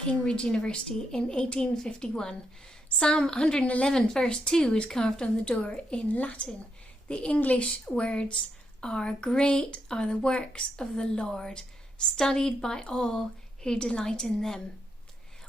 Cambridge University in 1851. Psalm 111 verse 2 is carved on the door in Latin. The English words are, "Great are the works of the Lord, studied by all who delight in them."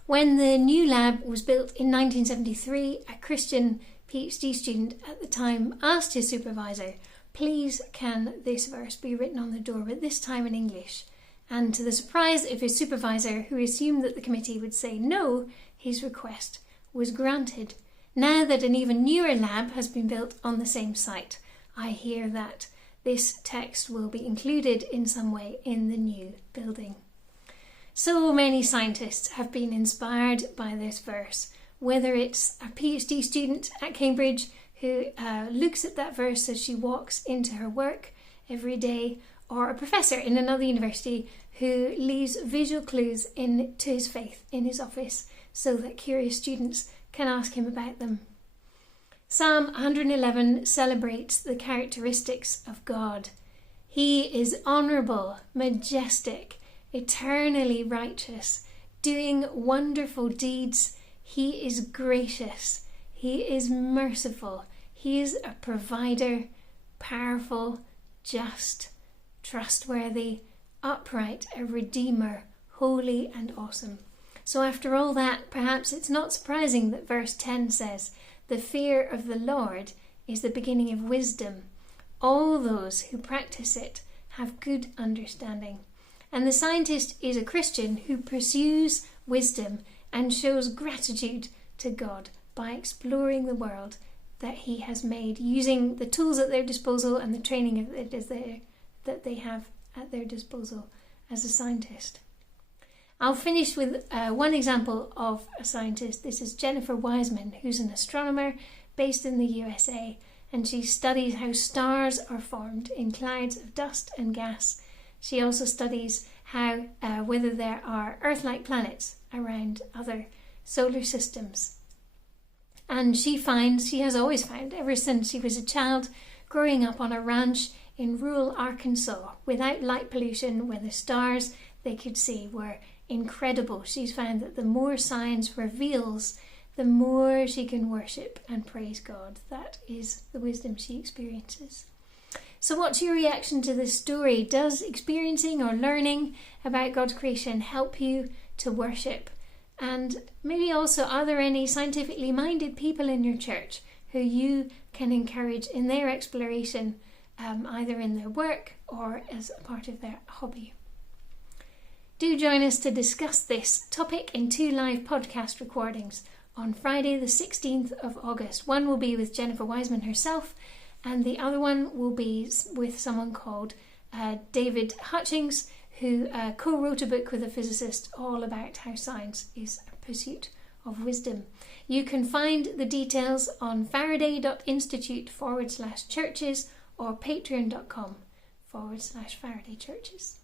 When the new lab was built in 1973, a Christian PhD student at the time asked his supervisor, "Please can this verse be written on the door, but this time in English?" And to the surprise of his supervisor, who assumed that the committee would say no, his request was granted. Now that an even newer lab has been built on the same site, I hear that this text will be included in some way in the new building. So many scientists have been inspired by this verse, whether it's a PhD student at Cambridge who looks at that verse as she walks into her work every day, or a professor in another university who leaves visual clues to his faith in his office so that curious students can ask him about them. Psalm 111 celebrates the characteristics of God. He is honourable, majestic, eternally righteous, doing wonderful deeds. He is gracious. He is merciful. He is a provider, powerful, just, trustworthy, upright, a redeemer, holy and awesome. So after all that, perhaps it's not surprising that verse 10 says, "The fear of the Lord is the beginning of wisdom. All those who practice it have good understanding." And the scientist is a Christian who pursues wisdom and shows gratitude to God by exploring the world that he has made, using the tools at their disposal and the training that they have at their disposal as a scientist. I'll finish with one example of a scientist. This is Jennifer Wiseman, who's an astronomer based in the USA, and she studies how stars are formed in clouds of dust and gas. She also studies how whether there are Earth-like planets around other solar systems. And she has always found, ever since she was a child, growing up on a ranch in rural Arkansas, without light pollution, where the stars they could see were incredible. She's found that the more science reveals, the more she can worship and praise God. That is the wisdom she experiences. So what's your reaction to this story? Does experiencing or learning about God's creation help you to worship? And maybe also, are there any scientifically minded people in your church who you can encourage in their exploration, either in their work or as a part of their hobby? Do join us to discuss this topic in 2 live podcast recordings on Friday the 16th of August. One will be with Jennifer Wiseman herself, and the other one will be with someone called David Hutchings, who co-wrote a book with a physicist all about how science is a pursuit of wisdom. You can find the details on faraday.institute/churches or patreon.com/Faraday Churches.